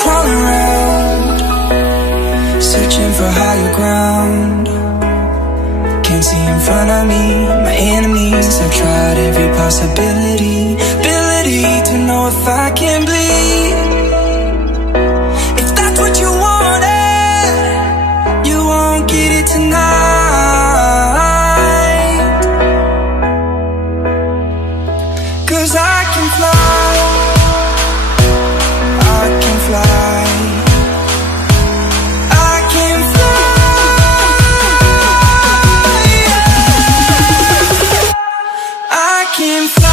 crawling around, searching for higher ground. Can't see in front of me, my enemies. I've tried every possibility, ability to know if I can bleed. If that's what you wanted, you won't get it tonight. 'Cause I can fly, I can fly, I can fly, I can fly.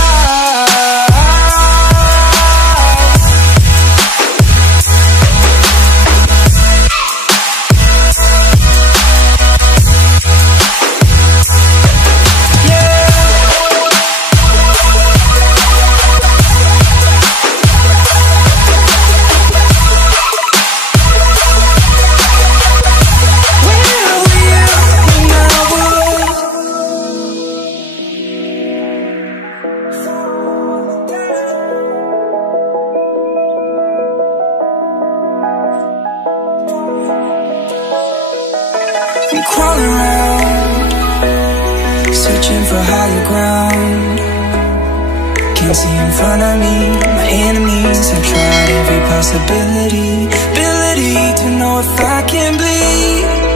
I'm crawling around, searching for higher ground. Can't see in front of me, my enemies. I've tried every possibility, ability to know if I can bleed.